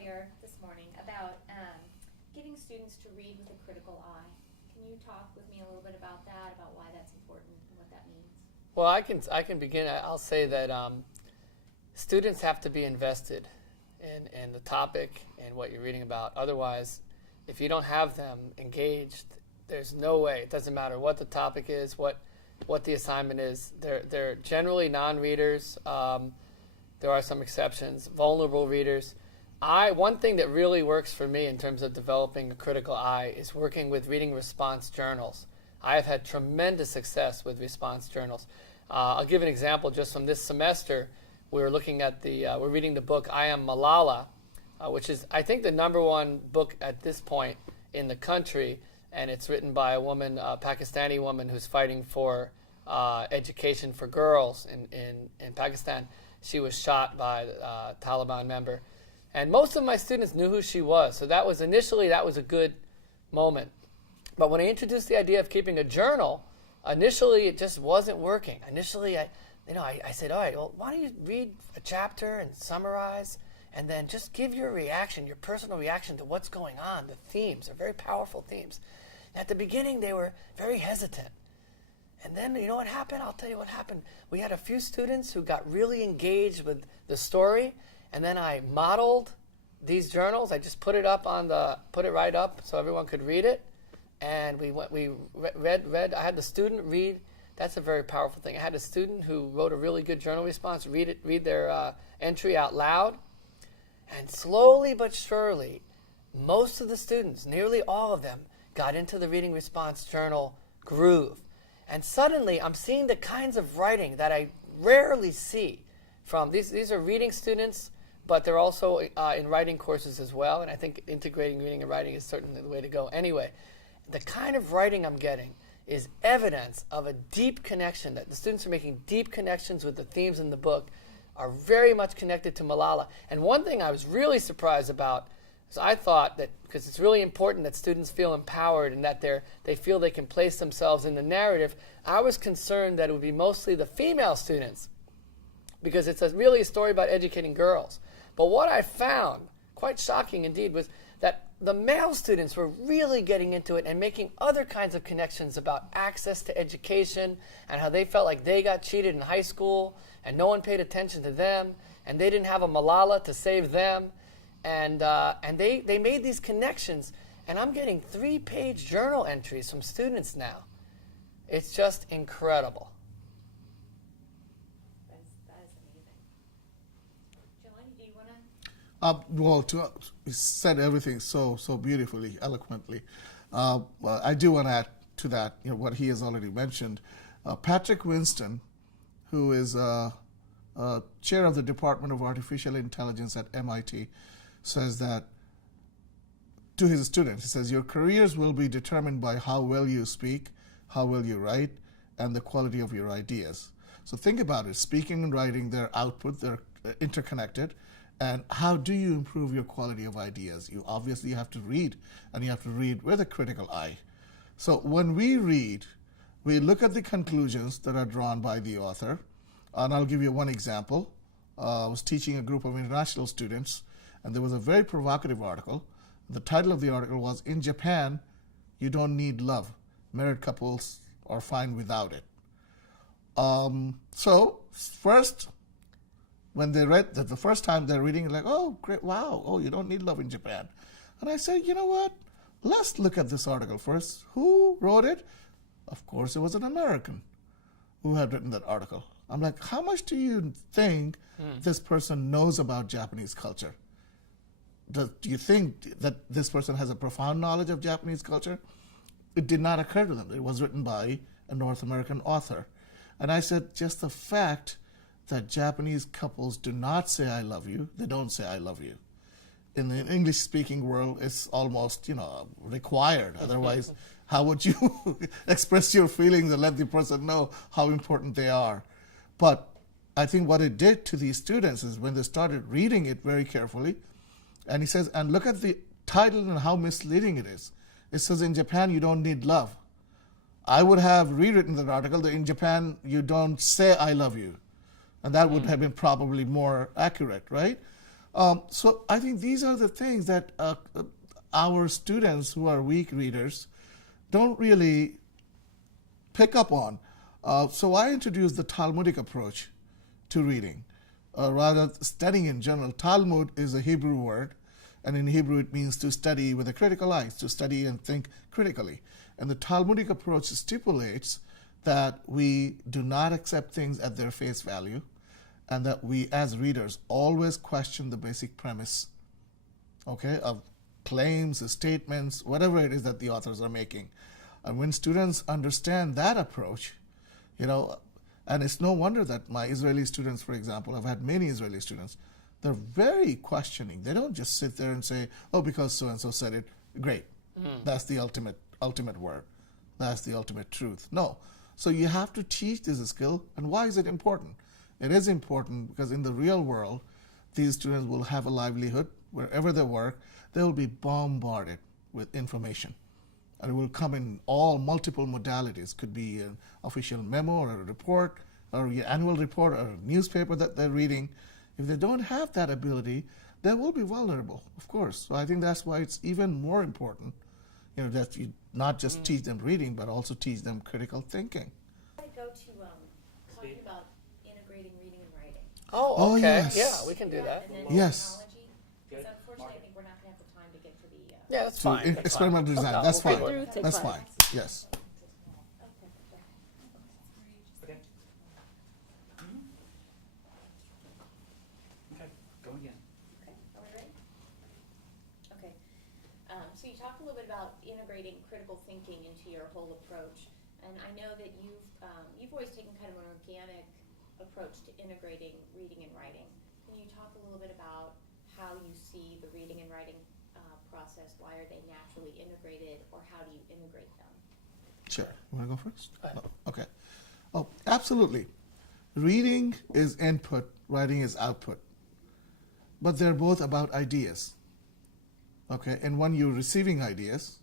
earlier this morning about getting students to read with a critical eye. Can you talk with me a little bit about that, about why that's important and what that means? Well, I can begin. I'll say that students have to be invested in the topic and what you're reading about. Otherwise, if you don't have them engaged, there's no way. It doesn't matter what the topic is, what the assignment is. They're generally non-readers. There are some exceptions. Vulnerable readers. One thing that really works for me in terms of developing a critical eye is working with reading response journals. I have had tremendous success with response journals. I'll give an example just from this semester. We're reading the book I Am Malala, which is, I think, the #1 book at this point in the country, and it's written by a woman, a Pakistani woman who's fighting for education for girls in Pakistan. She was shot by a Taliban member. And most of my students knew who she was, so that was a good moment. But when I introduced the idea of keeping a journal, initially it just wasn't working. Initially, I said, all right, well, why don't you read a chapter and summarize, and then just give your reaction, your personal reaction to what's going on. The themes are very powerful themes. At the beginning, they were very hesitant. And then, you know what happened? I'll tell you what happened. We had a few students who got really engaged with the story, and then I modeled these journals. I just put it right up so everyone could read it. And we read. I had the student read. That's a very powerful thing. I had a student who wrote a really good journal response read their entry out loud. And slowly but surely, most of the students, nearly all of them, got into the reading response journal groove. And suddenly, I'm seeing the kinds of writing that I rarely see from these are reading students, but they're also in writing courses as well. And I think integrating reading and writing is certainly the way to go. Anyway, the kind of writing I'm getting is evidence of a deep connection, that the students are making deep connections with the themes in the book, are very much connected to Malala. And one thing I was really surprised about is I thought that, because it's really important that students feel empowered and that they feel they can place themselves in the narrative, I was concerned that it would be mostly the female students, because it's really a story about educating girls. But what I found, quite shocking indeed, was that the male students were really getting into it and making other kinds of connections about access to education and how they felt like they got cheated in high school and no one paid attention to them and they didn't have a Malala to save them. And they made these connections, and I'm getting 3-page journal entries from students now. It's just incredible. That is amazing. Jelani, do you want to? Well, you said everything so beautifully, eloquently. I do want to add to that, what he has already mentioned. Patrick Winston, who is chair of the Department of Artificial Intelligence at MIT, says that to his students, he says, your careers will be determined by how well you speak, how well you write, and the quality of your ideas. So think about it. Speaking and writing, their output, they're interconnected. And how do you improve your quality of ideas? You obviously have to read, and you have to read with a critical eye. So when we read, we look at the conclusions that are drawn by the author. And I'll give you one example. I was teaching a group of international students, and there was a very provocative article. The title of the article was, In Japan, You Don't Need Love. Married couples are fine without it. So first, when they read that the first time they're reading, like, oh, great, wow, oh, you don't need love in Japan. And I said, you know what? Let's look at this article first. Who wrote it? Of course, it was an American who had written that article. I'm like, how much do you think this person knows about Japanese culture? Do you think that this person has a profound knowledge of Japanese culture? It did not occur to them. It was written by a North American author. And I said, just the fact that Japanese couples do not say I love you, they don't say I love you. In the English-speaking world, it's almost, required. Otherwise, how would you express your feelings and let the person know how important they are? But I think what it did to these students is when they started reading it very carefully, and he says, and look at the title and how misleading it is. It says, in Japan, you don't need love. I would have rewritten that article that in Japan, you don't say I love you. And that would have been probably more accurate, right? So I think these are the things that our students who are weak readers don't really pick up on. So I introduced the Talmudic approach to reading, rather studying in general. Talmud is a Hebrew word, and in Hebrew it means to study with a critical eye, to study and think critically. And the Talmudic approach stipulates that we do not accept things at their face value, and that we as readers always question the basic premise, okay, of claims, statements, whatever it is that the authors are making. And when students understand that approach, and it's no wonder that my Israeli students, for example, I've had many Israeli students, they're very questioning. They don't just sit there and say, oh, because so-and-so said it, great. That's the ultimate word. That's the ultimate truth. No. So you have to teach this skill. And why is it important? It is important because in the real world, these students will have a livelihood. Wherever they work, they will be bombarded with information. And it will come in all multiple modalities. Could be an official memo or a report or your annual report or a newspaper that they're reading. If they don't have that ability, they will be vulnerable, of course. So I think that's why it's even more important, that you not just teach them reading, but also teach them critical thinking. I go to talking about integrating reading and writing. Oh, okay. yes. Yeah, we can do that. And then Yes. technology. Because unfortunately, I think we're not going to have the time to get to the. Yeah, that's So fine. That's experimental fine. design, No, that's we'll fine. do it. That's fine. Yes. Okay. Okay, go again. Okay, are we ready? Okay. So you talked a little bit about integrating critical thinking into your whole approach, and I know that you've always taken kind of an organic approach to integrating reading and writing. Can you talk a little bit about how you see the reading and writing process? Why are they naturally integrated, or how do you integrate them? Sure. You want to go first? Go ahead. Oh, okay. Oh, absolutely. Reading is input, writing is output. But they're both about ideas. Okay? In one, you're receiving ideas,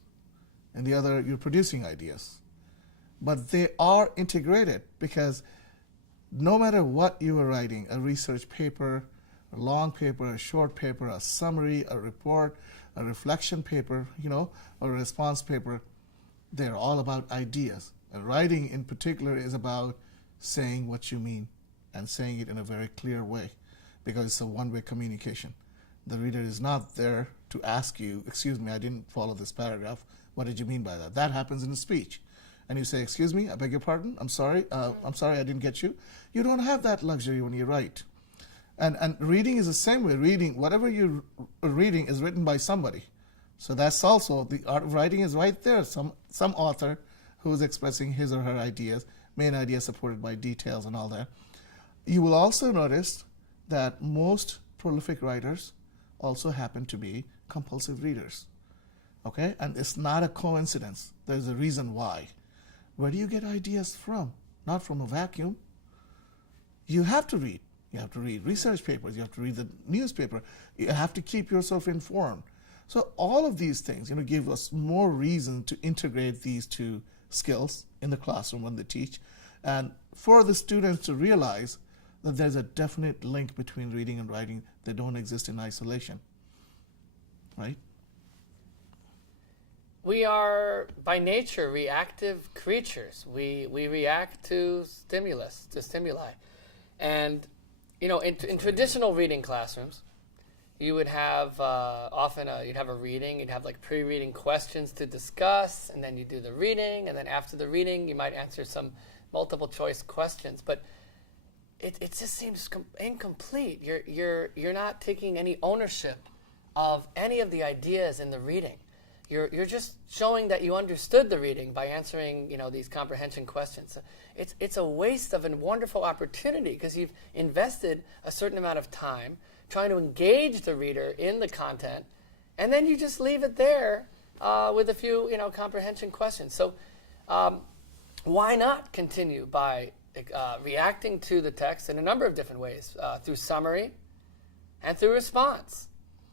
and the other, you're producing ideas. But they are integrated because no matter what you are writing, a research paper, a long paper, a short paper, a summary, a report, a reflection paper, or a response paper, they're all about ideas. And writing in particular is about saying what you mean and saying it in a very clear way, because it's a one-way communication. The reader is not there to ask you, excuse me, I didn't follow this paragraph. What did you mean by that? That happens in a speech. And you say, excuse me, I beg your pardon, I'm sorry, I didn't get you. You don't have that luxury when you write. And reading is the same way. Reading, whatever you're reading is written by somebody. So that's also, the art of writing is right there. Some author who is expressing his or her ideas, main ideas supported by details and all that. You will also notice that most prolific writers also happen to be compulsive readers. Okay? And it's not a coincidence. There's a reason why. Where do you get ideas from? Not from a vacuum. You have to read. You have to read research papers. You have to read the newspaper. You have to keep yourself informed. So all of these things, give us more reason to integrate these two skills in the classroom when they teach, and for the students to realize that there's a definite link between reading and writing. They don't exist in isolation, right? We are by nature reactive creatures. We react to stimuli. And, in traditional reading classrooms, you would have often you'd have a reading, you'd have like pre-reading questions to discuss, and then you do the reading, and then after the reading you might answer some multiple choice questions. But it just seems incomplete. You're not taking any ownership of any of the ideas in the reading. You're just showing that you understood the reading by answering these comprehension questions. It's a waste of a wonderful opportunity because you've invested a certain amount of time trying to engage the reader in the content, and then you just leave it there with a few comprehension questions. So why not continue by reacting to the text in a number of different ways, through summary and through response?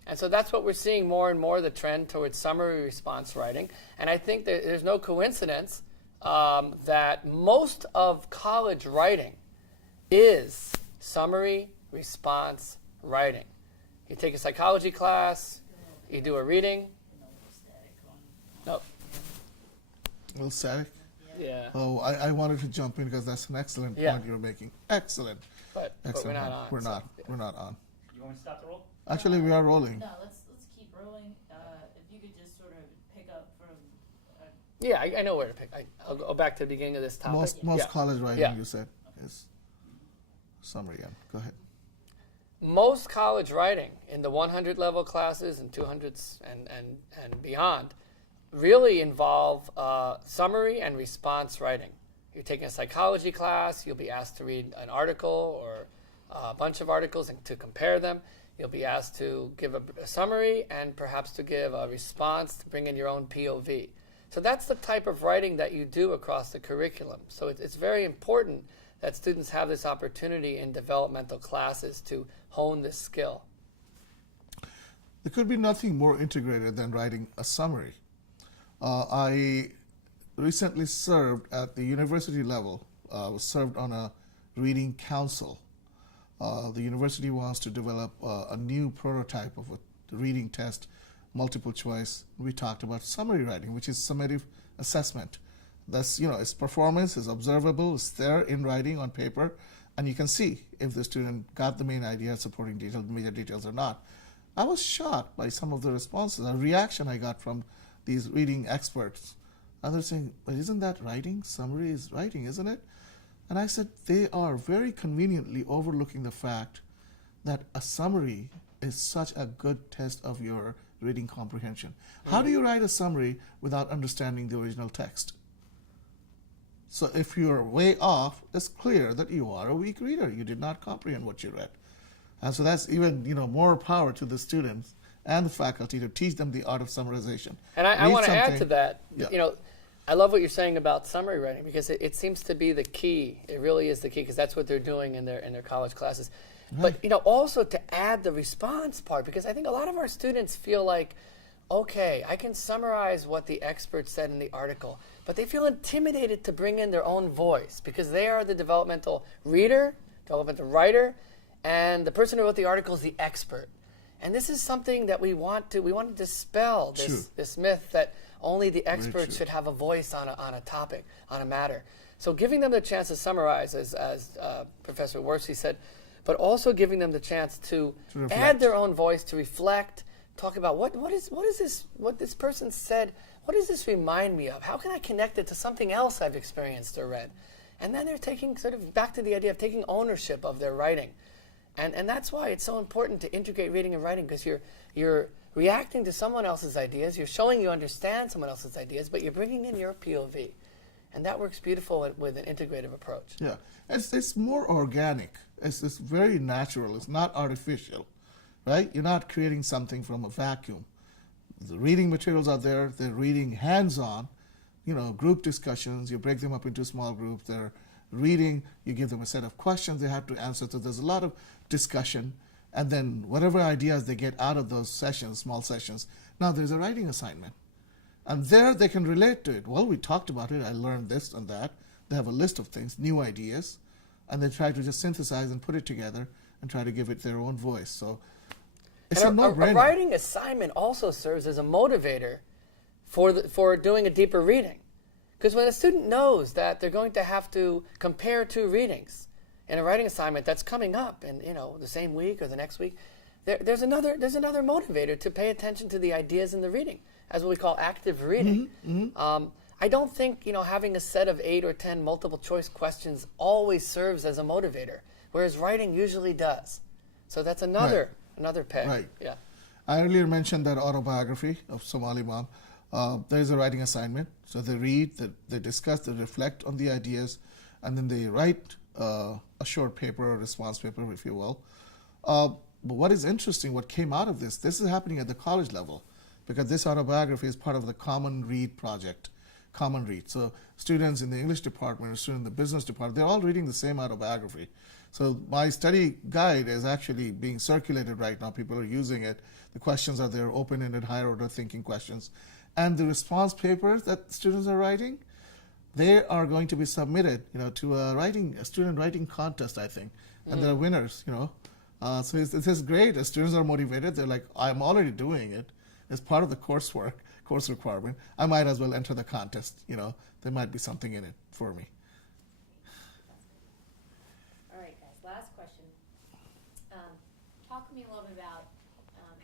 And so that's what we're seeing more and more, the trend towards summary response writing. And I think that there's no coincidence that most of college writing is summary response writing. You take a psychology class, you do a reading. Nope. A little static. Yeah. Oh, I wanted to jump in because that's an excellent Yeah. point you're making. Excellent. But we're Excellent. not on. We're so, not. yeah. We're not on. You want me to stop the roll? Actually, we are rolling. No, let's keep rolling. If you could just sort of pick up from. Yeah, I know where to pick. I'll go back to the beginning of this topic. Most Yeah. college writing, Yeah. you said, is summary. Again. Go ahead. Most college writing in the 100 level classes and 200s and beyond really involve summary and response writing. You're taking a psychology class, you'll be asked to read an article or a bunch of articles and to compare them. You'll be asked to give a summary and perhaps to give a response to bring in your own POV. So that's the type of writing that you do across the curriculum. So it's very important that students have this opportunity in developmental classes to hone this skill. There could be nothing more integrated than writing a summary. I recently served at the university level, was served on a reading council. The university wants to develop a new prototype of a reading test, multiple choice. We talked about summary writing, which is summative assessment. That's, its performance is observable, it's there in writing on paper, and you can see if the student got the main idea, supporting details, major details or not. I was shocked by some of the responses, a reaction I got from these reading experts. And they're saying, but isn't that writing? Summary is writing, isn't it? And I said, they are very conveniently overlooking the fact that a summary is such a good test of your reading comprehension. How do you write a summary without understanding the original text? So if you're way off, it's clear that you are a weak reader. You did not comprehend what you read. And so that's even more power to the students and the faculty to teach them the art of summarization. And I Read want to add something- to that, Yeah. I love what you're saying about summary writing because it seems to be the key. It really is the key because that's what they're doing in their college classes. But also to add the response part, because I think a lot of our students feel like, okay, I can summarize what the expert said in the article, but they feel intimidated to bring in their own voice because they are the developmental reader, developmental writer, and the person who wrote the article is the expert. And this is something that we want to dispel this myth that only the expert should have a voice on a topic, on a matter. So giving them the chance to summarize, as Professor Warsi said, but also giving them the chance to add their own voice, to reflect, talk about what this person said, what does this remind me of? How can I connect it to something else I've experienced or read? And then they're taking sort of back to the idea of taking ownership of their writing. And that's why it's so important to integrate reading and writing, because you're reacting to someone else's ideas, you're showing you understand someone else's ideas, but you're bringing in your POV. And that works beautiful with an integrative approach. Yeah, it's more organic. It's very natural. It's not artificial, right? You're not creating something from a vacuum. The reading materials are there. They're reading hands-on, group discussions. You break them up into small groups. They're reading. You give them a set of questions they have to answer. So there's a lot of discussion. And then whatever ideas they get out of those sessions, small sessions, now there's a writing assignment. And there they can relate to it. Well, we talked about it. I learned this and that. They have a list of things, new ideas, and they try to just synthesize and put it together and try to give it their own voice. So it's a no-brainer. A writing assignment also serves as a motivator for doing a deeper reading. Because when a student knows that they're going to have to compare two readings in a writing assignment that's coming up in the same week or the next week, there's another motivator to pay attention to the ideas in the reading, as what we call active reading. I don't think having a set of 8 or 10 multiple choice questions always serves as a motivator, whereas writing usually does. So that's another peg. Right. Yeah. I earlier mentioned that autobiography of Somali mom. There is a writing assignment. So they read, they discuss, they reflect on the ideas, and then they write a short paper, a response paper, if you will. But what is interesting, what came out of this is happening at the college level, because this autobiography is part of the Common Read project. Common Read. So students in the English department or students in the business department, they're all reading the same autobiography. So my study guide is actually being circulated right now. People are using it. The questions are there, open-ended, higher order thinking questions. And the response papers that students are writing, they are going to be submitted, to a student writing contest, I think. And there are winners, So it's great. The students are motivated. They're like, I'm already doing it. It's part of the coursework, course requirement. I might as well enter the contest. You know, there might be something in it for me. All right, guys, last question. Talk to me a little bit about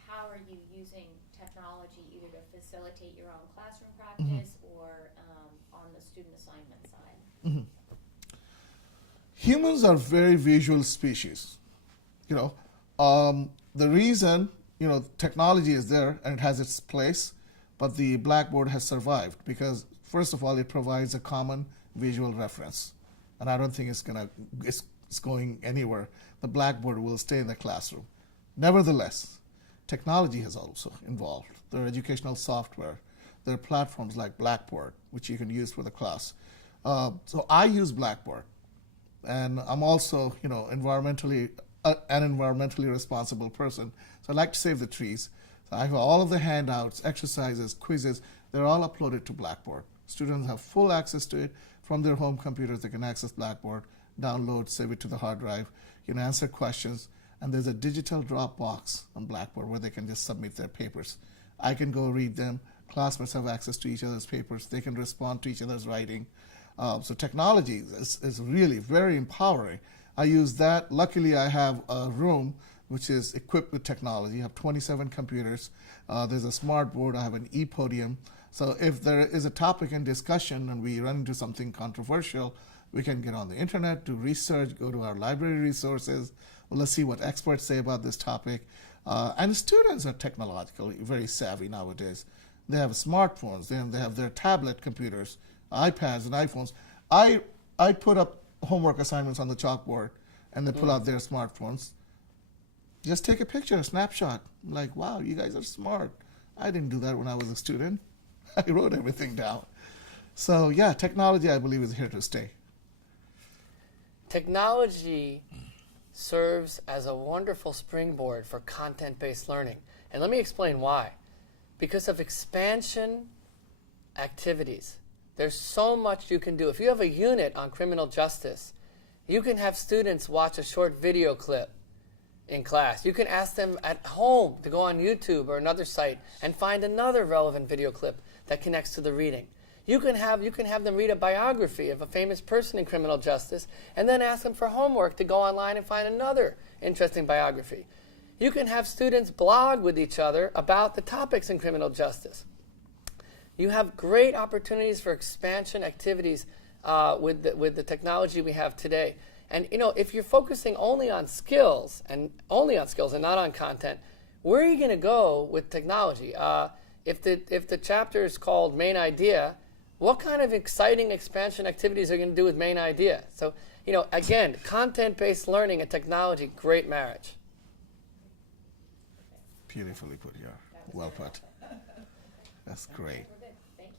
how are you using technology either to facilitate your own classroom practice or on the student assignment side? Humans are very visual species. You know, the reason, you know, technology is there and it has its place, but the blackboard has survived because, first of all, it provides a common visual reference, and I don't think it's going anywhere. The blackboard will stay in the classroom. Nevertheless, technology has also involved. There are educational software. There are platforms like Blackboard, which you can use for the class. So I use Blackboard, and I'm also, you know, an environmentally responsible person. So I like to save the trees. So I have all of the handouts, exercises, quizzes. They're all uploaded to Blackboard. Students have full access to it from their home computers. They can access Blackboard, download, save it to the hard drive, you know, answer questions. And there's a digital Dropbox on Blackboard where they can just submit their papers. I can go read them. Classmates have access to each other's papers. They can respond to each other's writing. So technology is really very empowering. I use that. Luckily, I have a room which is equipped with technology. I have 27 computers. There's a smart board. I have an e-podium. So if there is a topic in discussion and we run into something controversial, we can get on the internet, do research, go to our library resources. Well, let's see what experts say about this topic. And students are technologically very savvy nowadays. They have smartphones. They have their tablet computers, iPads and iPhones. I put up homework assignments on the chalkboard, and they pull out their smartphones. Just take a picture, a snapshot. I'm like, wow, you guys are smart. I didn't do that when I was a student. I wrote everything down. So yeah, technology, I believe, is here to stay. Technology serves as a wonderful springboard for content-based learning. And let me explain why. Because of expansion activities. There's so much you can do. If you have a unit on criminal justice, you can have students watch a short video clip in class. You can ask them at home to go on YouTube or another site and find another relevant video clip that connects to the reading. You can have them read a biography of a famous person in criminal justice and then ask them for homework to go online and find another interesting biography. You can have students blog with each other about the topics in criminal justice. You have great opportunities for expansion activities with the technology we have today. And you know, if you're focusing only on skills and not on content, where are you going to go with technology? If the chapter is called Main Idea, what kind of exciting expansion activities are you going to do with Main Idea? So, you know, again, content-based learning and technology, great marriage. Beautifully put, yeah. Well put. That's great.